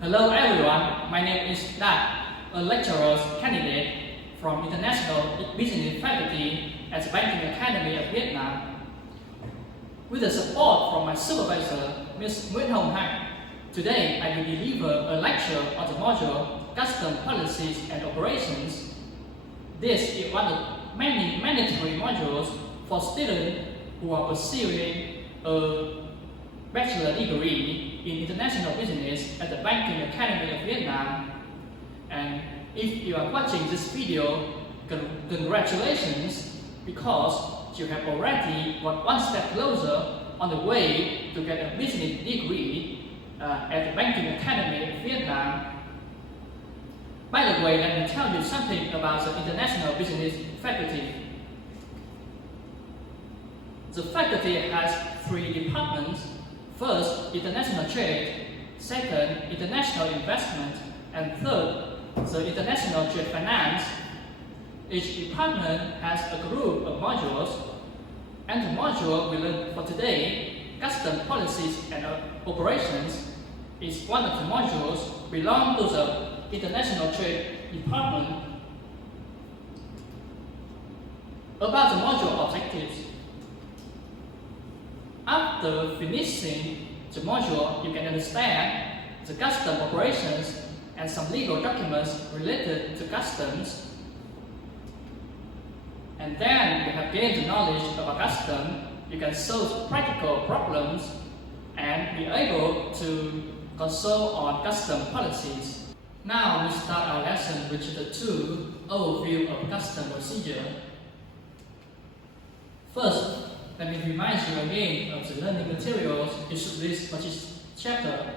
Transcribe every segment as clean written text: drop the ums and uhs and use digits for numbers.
Hello everyone, my name is Dat, a lecturer's candidate from International Business Faculty at the Banking Academy of Vietnam. With the support from my supervisor, Ms. Nguyễn Hồng Hạnh, today I will deliver a lecture on the module Custom Policies and Operations. This is one of many mandatory modules for students who are pursuing a bachelor degree in international business at the Banking Academy of Vietnam. And if you are watching this video, congratulations, because you have already got one step closer on the way to get a business degree at the Banking Academy of Vietnam. By the way, let me tell you something about the International Business Faculty. The faculty has 3 departments. First, international trade. Second, international investment. And third, the international trade finance. Each department has a group of modules, and the module we learned for today, Custom Policies and Operations, is one of the modules belong to the International Trade Department. About the module objectives. After finishing the module, you can understand the custom operations and some legal documents related to customs. And then you have gained the knowledge about custom, you can solve practical problems and be able to consult on custom policies. Now we start our lesson with Chapter 2, Overview of Custom Procedure. First, let me remind you again of the learning materials you should read for this chapter.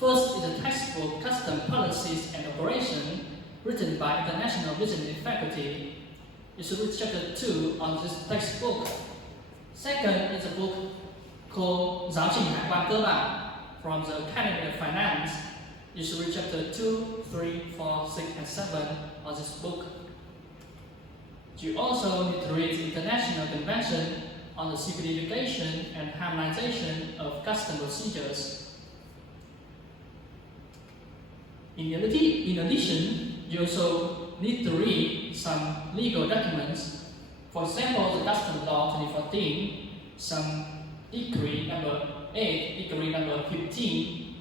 First is the textbook Custom Policies and Operations, written by International Business Faculty. You should read Chapter 2 on this textbook. Second is a book called Giáo trình hải quan cơ bản from the Academy of Finance. You should read Chapter 2, 3, 4, 6, and 7 on this book. You also need to read the International Convention on the Simplification and Harmonization of Custom Procedures. In addition, you also need to read some legal documents. For example, the Custom Law 2014, some Decree number 8, Decree number 15,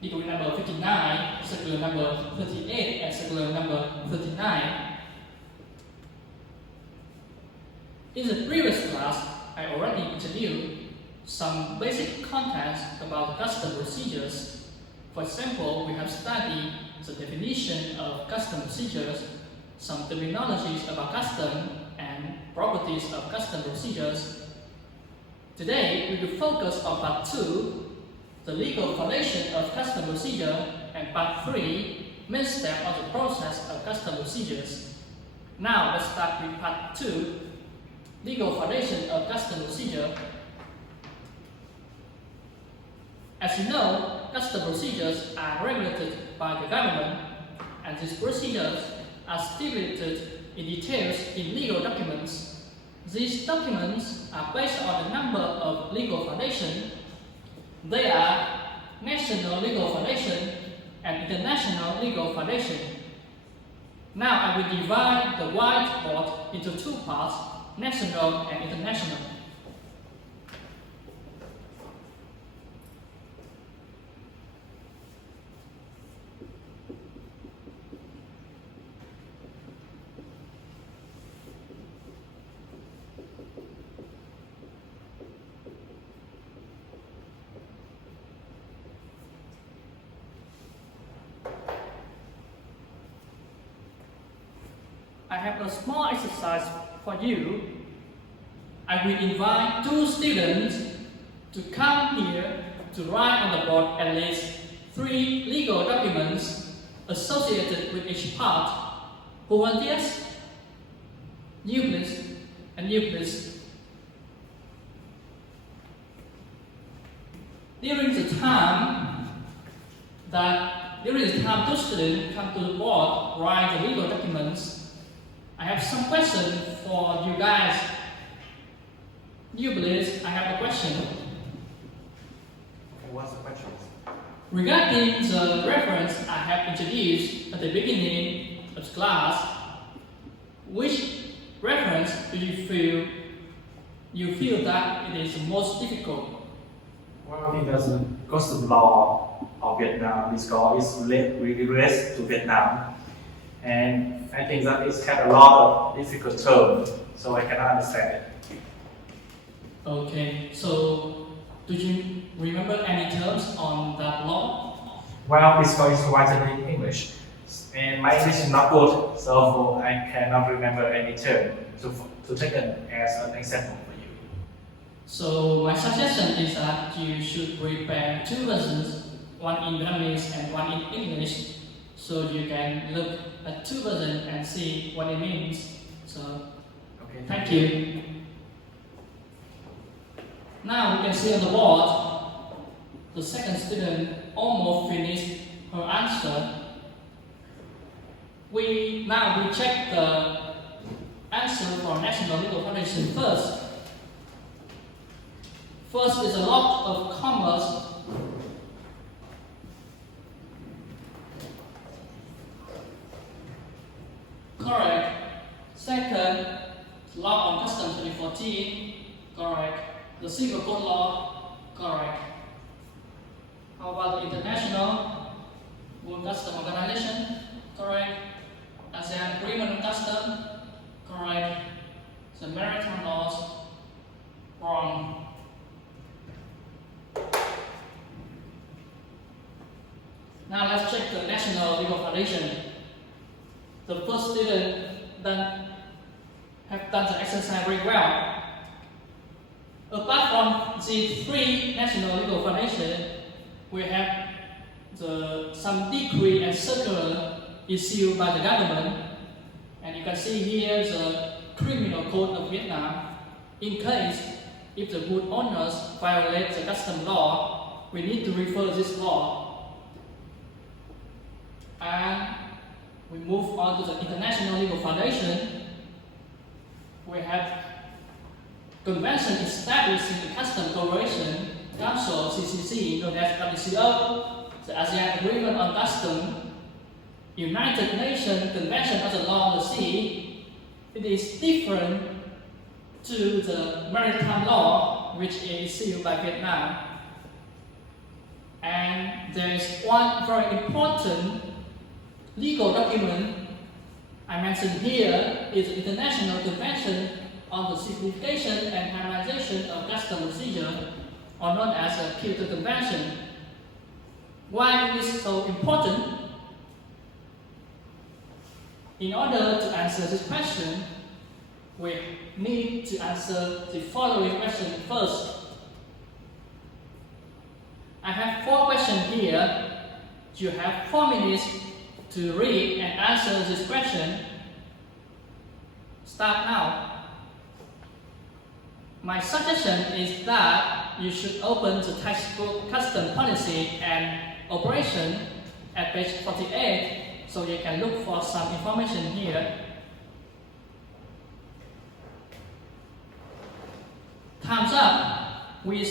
Decree number 59, Circular number 38, and Circular number 39. In the previous class, I already introduced some basic contents about custom procedures. For example, we have studied the definition of custom procedures, some terminologies about custom, and properties of custom procedures. Today, we will focus on Part 2, the legal foundation of custom procedure, and Part 3, main step of the process of custom procedures. Now, let's start with Part 2, legal foundation of custom procedure. As you know, custom procedures are regulated by the government, and these procedures are stipulated in details in legal documents. These documents are based on a number of legal foundations. They are national legal foundation and international legal foundation. Now I will divide the whiteboard into 2 parts, national and international. I have a small exercise for you. I will invite 2 students to come here to write on the board at least 3 legal documents associated with each part. Volunteers? You please, and you please. During the time 2 students come to the board, write the legal documents, I have some questions for you guys. You please, I have a question. What's the question? Regarding the reference I have introduced at the beginning of the class, which reference do you feel that it is the most difficult? Well, I think that's the custom law of Vietnam because it's related to Vietnam. And I think that it has a lot of difficult terms, so I cannot understand it. Okay, so do you remember any terms on that law? Well, this code is written in English, and my English is not good, so I cannot remember any term to take it as an example for you. So my suggestion is that you should prepare two versions, one in Vietnamese and one in English, so you can look at two versions and see what it means. So, okay, thank you. Now we can see on the board, the second student almost finished her answer. We check the answer from National Legal Foundation first. First is a lot of commerce. Correct. Second, law on customs 2014. Correct. The civil code law. Correct. How about the international World Customs Organization? Correct. ASEAN Agreement on Customs? Correct. The maritime laws? Wrong. Now let's check the National Legal Foundation. The first student have done the exercise very well. Apart from the three National Legal Foundation, we have some decree and circular issued by the government, and you can see here the Criminal Code of Vietnam. In case if the boat owners violate the custom law, we need to refer this law. And we move on to the International Legal Foundation. We have convention establishing the Customs Cooperation Council (CCC), known as WCO, the ASEAN Agreement on Customs, United Nations Convention on the Law of the Sea. It is different to the maritime law, which is issued by Vietnam. And there is one very important legal document I mentioned here is the International Convention on the Simplification and Harmonization of Customs Procedure, or known as the Kyoto Convention. Why it is so important? In order to answer this question, we need to answer the following question first. I have 4 questions here. You have 4 minutes to read and answer this question. Start now. My suggestion is that you should open the textbook Custom Policy and Operation at page 48, so you can look for some information here. Time's up. We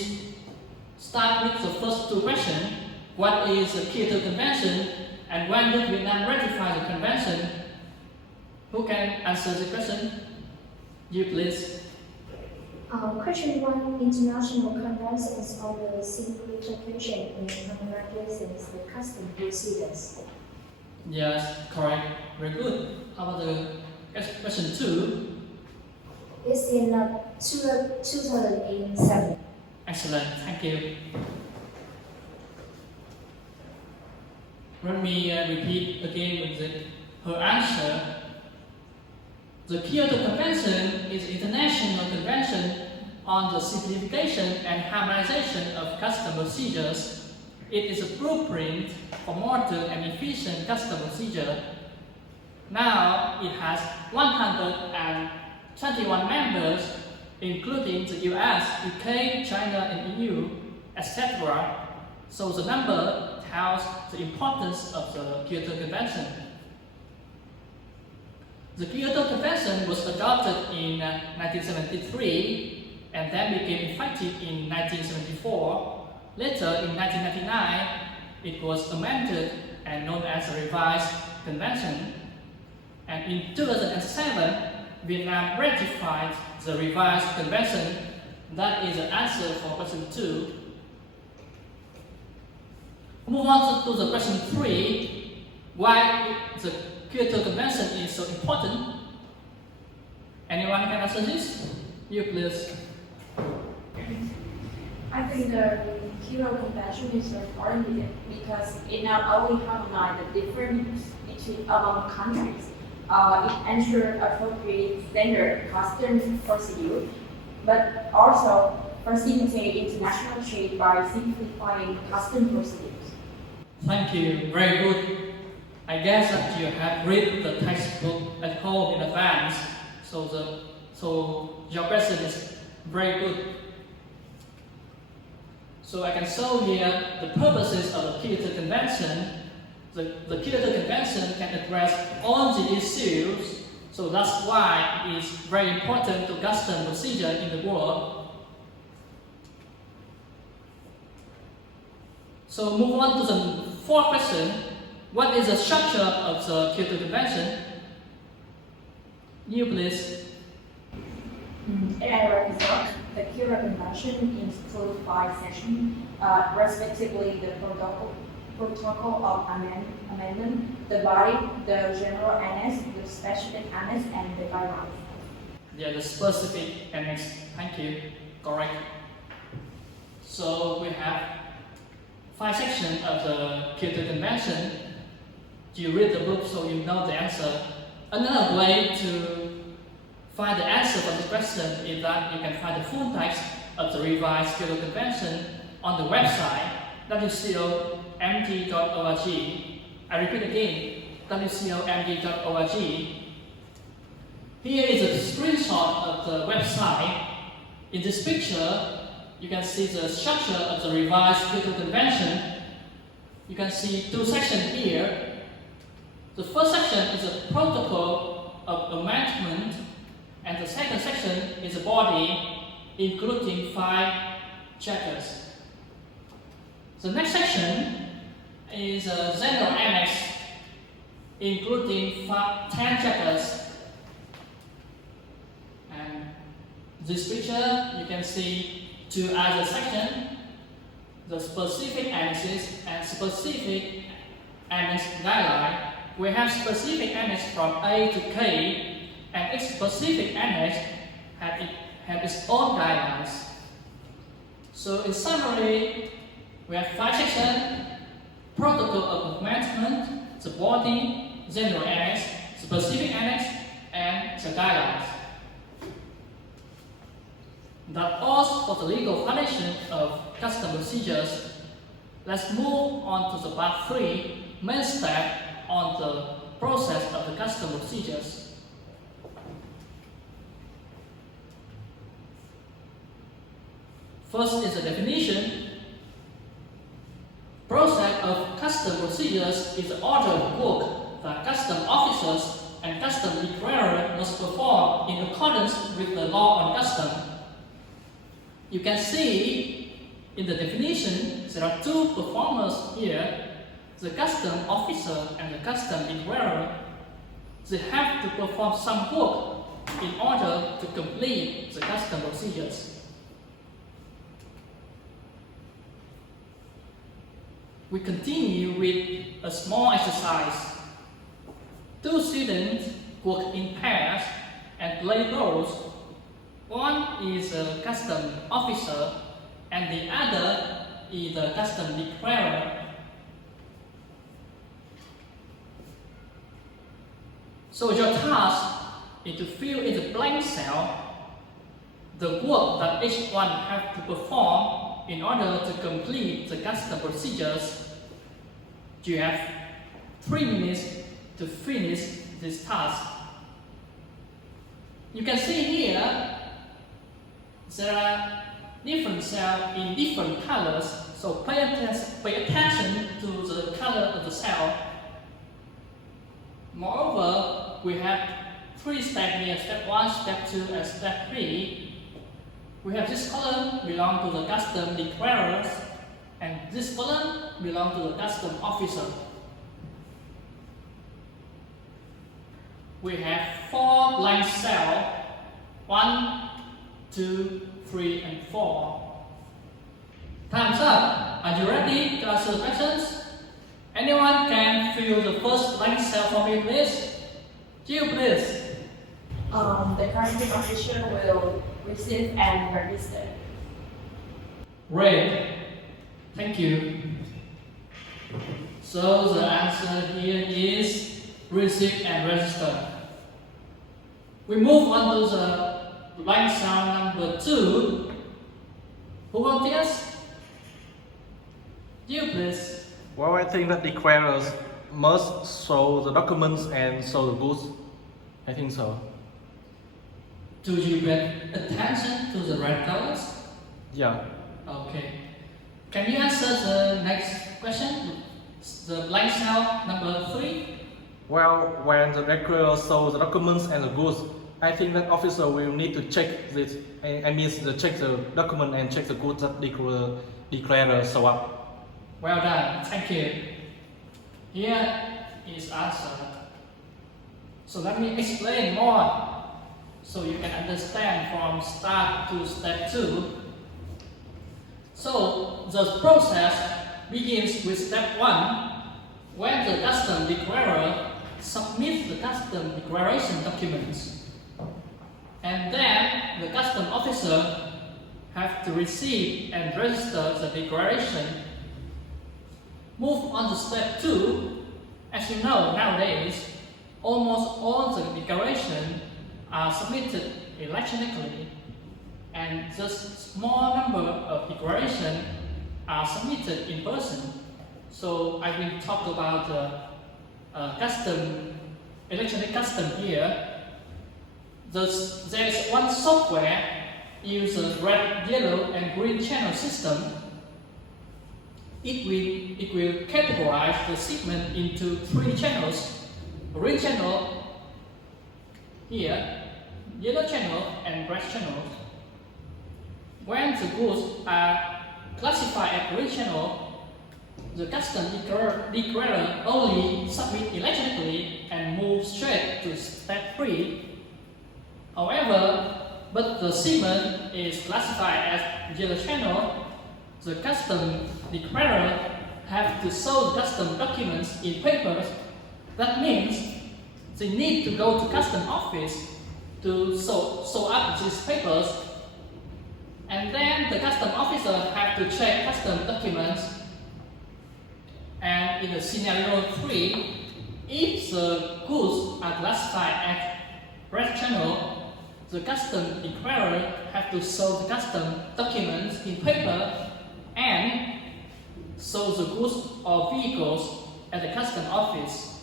start with the first 2 questions. What is the Kyoto Convention, and when did Vietnam ratify the convention? Who can answer the question? You please. Question 1, International Conventions on the Simplification and Harmonization of Customs Procedures. Yes, correct. Very good. How about the question 2? It's in 2007. Excellent, thank you. Let me repeat again with her answer. The Kyoto Convention is an international convention on the simplification and harmonization of customs procedures. It is a blueprint for modern and efficient customs procedure. Now it has 121 members, including the US, UK, China, and EU, etc. So the number tells the importance of the Kyoto Convention. The Kyoto Convention was adopted in 1973 and then became effective in 1974. Later, in 1999, it was amended and known as the Revised Convention. And in 2007, Vietnam ratified the Revised Convention. That is the answer for question 2. Move on to the question 3. Why the Kyoto Convention is so important? Anyone can answer this? You please. I think the Kyoto Convention is very important because it not only harmonizes the difference among countries, it ensures appropriate standard customs procedure, but also facilitate international trade by simplifying custom procedures. Thank you, very good. I guess that you have read the textbook at home in advance, so your question is very good. So I can show here the purposes of the Kyoto Convention. The Kyoto Convention can address all the issues, so that's why it's very important to custom procedure in the world. So move on to the fourth question. What is the structure of the Kyoto Convention? You please. In our result, the Kyoto Convention includes 5 sections, respectively the protocol of amendment, the body, the general annex, the specific annex, and the guidelines. Yeah, the specific annex. Thank you. Correct. So we have 5 sections of the Kyoto Convention. You read the book so you know the answer. Another way to find the answer for this question is that you can find the full text of the revised Kyoto Convention on the website wcomg.org. I repeat again, wcomg.org. Here is a screenshot of the website. In this picture, you can see the structure of the revised Kyoto Convention. You can see 2 sections here. The first section is a protocol of amendment, and the second section is a body, including 5 chapters. The next section is a general annex, including 10 chapters. And this picture, you can see 2 other sections, the specific annexes and specific annex guideline. We have specific annex from A to K, and each specific annex has its own guidelines. So in summary, we have 5 sections: protocol of amendment, the body, general annex, specific annex, and the guidelines. That all for the legal foundation of custom procedures. Let's move on to the part 3, main step on the process of the custom procedures. First is the definition. Process of custom procedures is the order of work that custom officers and custom declarers must perform in accordance with the law on custom. You can see in the definition there are 2 performers here, the custom officer and the custom declarer. They have to perform some work in order to complete the custom procedures. We continue with a small exercise. 2 students work in pairs and play roles. One is a custom officer and the other is the custom declarer. So your task is to fill in the blank cell the work that each one has to perform in order to complete the custom procedures. You have 3 minutes to finish this task. You can see here there are different cells in different colors, so pay attention to the color of the cell. Moreover, we have 3 steps here: step 1, step 2, and step 3. We have this column belong to the custom declarers, and this column belongs to the custom officer. We have 4 blank cells, 1, 2, 3, and 4. Time's up. Are you ready to answer the questions? Anyone can fill the first blank cell for me, please? You, please. The custom officer will receive and register. Great. Thank you. So the answer here is receive and register. We move on to the blank cell number 2. Who volunteers? You, please. Well, I think that declarers must show the documents and show the goods. I think so. Do you pay attention to the red colors? Yeah. Okay. Can you answer the next question? The blank cell number 3? Well, when the declarer shows the documents and the goods, I think that officer will need to check this. I mean, check the document and check the goods that declarer show up. Well done. Thank you. Here is answer. So let me explain more so you can understand from start to step 2. So the process begins with step 1 when the custom declarer submits the custom declaration documents, and then the custom officer have to receive and register the declaration. Move on to step 2. As you know, nowadays almost all the declarations are submitted electronically, and just small number of declarations are submitted in person. So I will talk about the electronic custom here. There is one software uses red, yellow, and green channel system. It will categorize the shipment into 3 channels: green channel here, yellow channel, and red channel. When the goods are classified as green channel, the custom declarer only submit electronically and move straight to step 3. However, but the shipment is classified as yellow channel, the custom declarer have to show the custom documents in papers. That means they need to go to custom office to show up these papers, and then the custom officer have to check custom documents. And in the scenario 3, if the goods are classified as red channel, the custom declarer have to show the custom documents in paper and show the goods or vehicles at the custom office.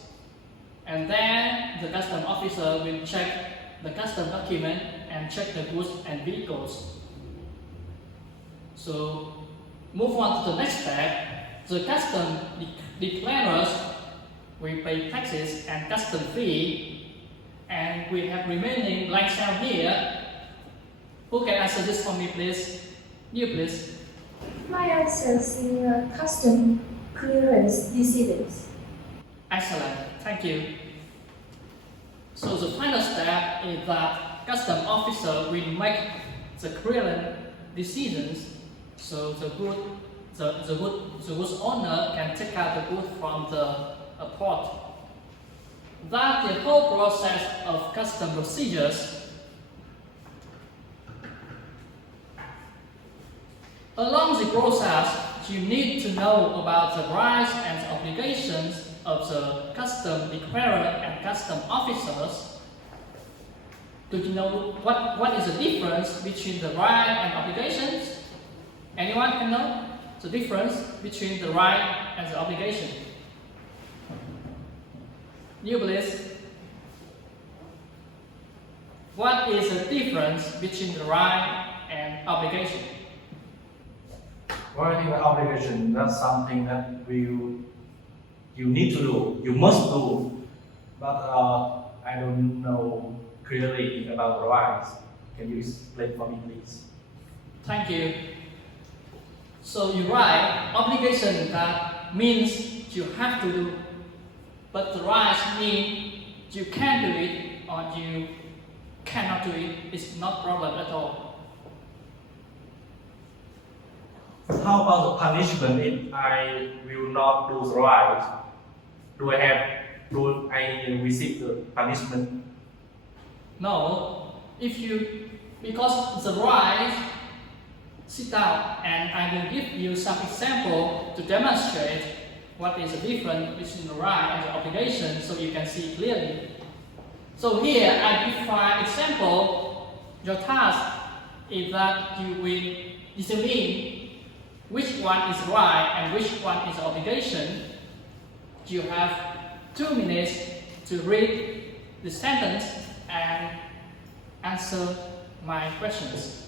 And then the custom officer will check the custom document and check the goods and vehicles. So move on to the next step. The custom declarers will pay taxes and custom fee, and we have remaining blank cell here. Who can answer this for me, please? You, please. My answer is in custom clearance decisions. Excellent, thank you. So the final step is that custom officer will make the clearance decisions, so the goods owner can take out the goods from the port. That's the whole process of custom procedures. Along the process, you need to know about the rights and obligations of the custom declarer and custom officers. Do you know what is the difference between the right and obligations? Anyone can know the difference between the right and the obligation? You, please. What is the difference between the right and obligation? Well, I think the obligation, that's something that you need to do, you must do, but I don't know clearly about the rights. Can you explain for me, please? Thank you. So you write obligation that means you have to do, but the rights mean you can do it or you cannot do it. It's not problem at all. How about the punishment if I will not do the right? Do I receive the punishment? No, because the right, sit down and I will give you some example to demonstrate what is the difference between the right and the obligation so you can see clearly. So here I define example, your task is that you will determine which one is right and which one is obligation. You have 2 minutes to read the sentence and answer my questions.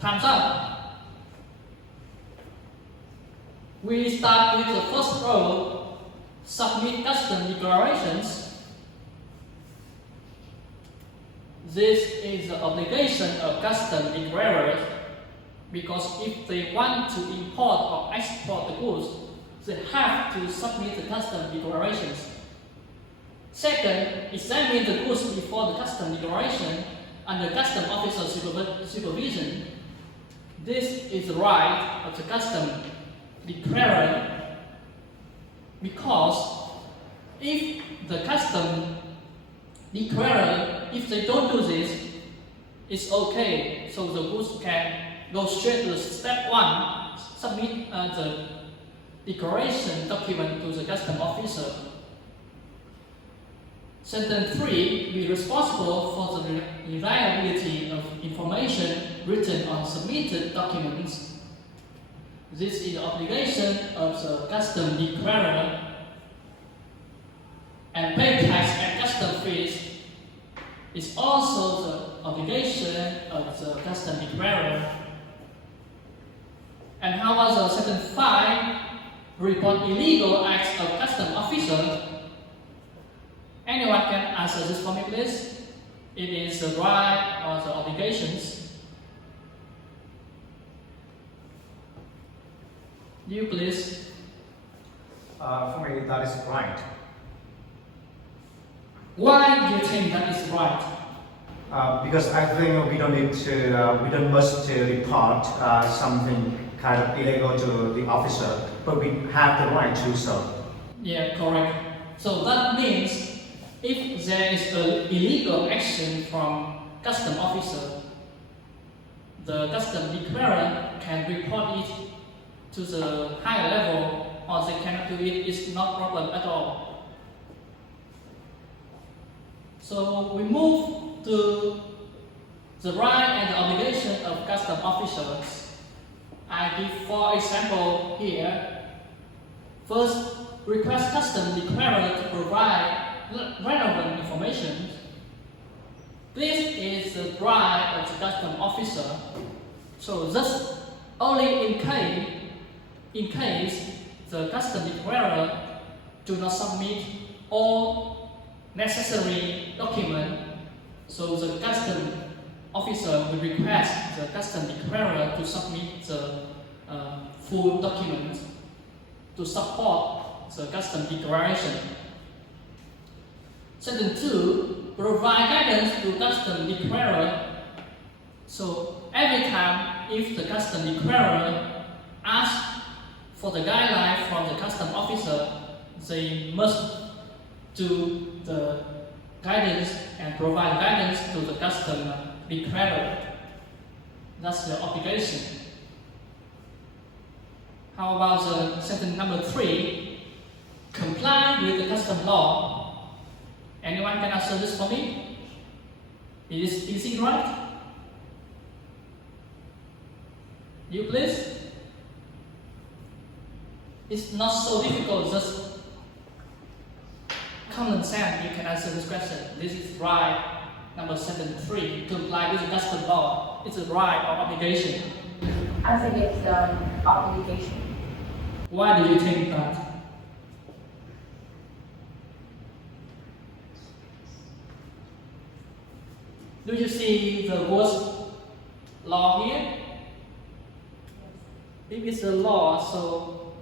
Time's up. We start with the first row, submit custom declarations. This is the obligation of custom declarers because if they want to import or export the goods, they have to submit the custom declarations. Second, examine the goods before the custom declaration under custom officer supervision. This is the right of the custom declarer because if the custom declarer, if they don't do this, it's okay. So the goods can go straight to step 1, submit the declaration document to the custom officer. Sentence 3, be responsible for the reliability of information written on submitted documents. This is the obligation of the custom declarer. And pay tax and custom fees is also the obligation of the custom declarer. And how about the sentence 5, report illegal acts of custom officer? Anyone can answer this for me, please? It is the right or the obligations. You, please. For me, that is right. Why do you think that is right? Because I think we don't must to report something kind of illegal to the officer, but we have the right to do so. Yeah, correct. So that means if there is an illegal action from custom officer, the custom declarer can report it to the higher level, or they cannot do it. It's not problem at all. So we move to the right and the obligation of custom officers. I give 4 examples here. First, request custom declarer to provide relevant information. This is the right of the custom officer. So just only in case the custom declarer do not submit all necessary document, so the custom officer will request the custom declarer to submit the full document to support the custom declaration. Sentence 2, provide guidance to custom declarer. So every time if the custom declarer asks for the guideline from the custom officer, they must do the guidance and provide guidance to the custom declarer. That's the obligation. How about the sentence number 3? Comply with the custom law. Anyone can answer this for me? Is it right? You please? It's not so difficult, just common sense, you can answer this question. This is right. Number 3, comply with the custom law. It's a right or obligation. I think it's an obligation. Why do you think that? Do Do you see the word law here? If it's a law, so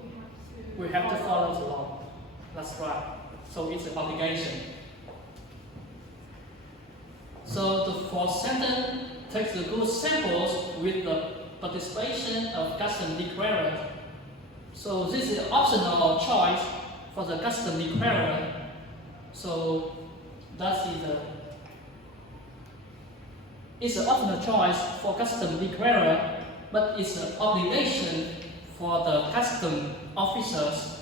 we have to follow the law. That's right. So it's an obligation. So the fourth sentence takes the good samples with the participation of custom declarer. So this is an optional choice for the custom declarer. So that is it's an optional choice for custom declarer, but it's an obligation for the custom officers,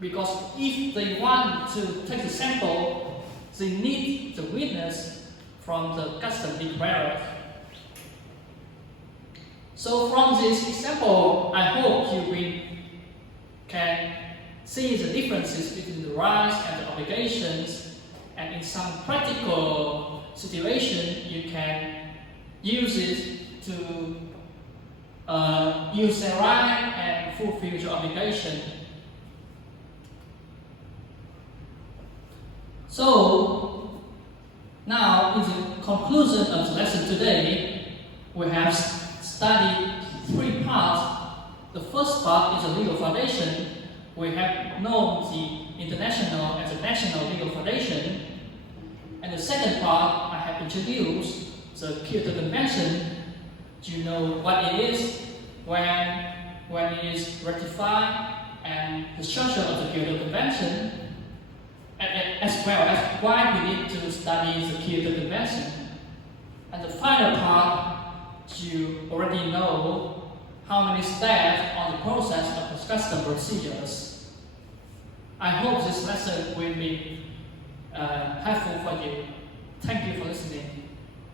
because if they want to take the sample, they need the witness from the custom declarer. So from this example, I hope you can see the differences between the rights and the obligations, and in some practical situation, you can use it to use their right and fulfill your obligation. So now, in the conclusion of the lesson today, we have studied three parts. The first part is a legal foundation. We have known the international and the national legal foundation. And the second part, I have introduced the Kyoto Convention. Do you know what it is, when it is ratified, and the structure of the Kyoto Convention, as well as why we need to study the Kyoto Convention. And the final part, you already know how many steps on the process of the custom procedures. I hope this lesson will be helpful for you. Thank you for listening.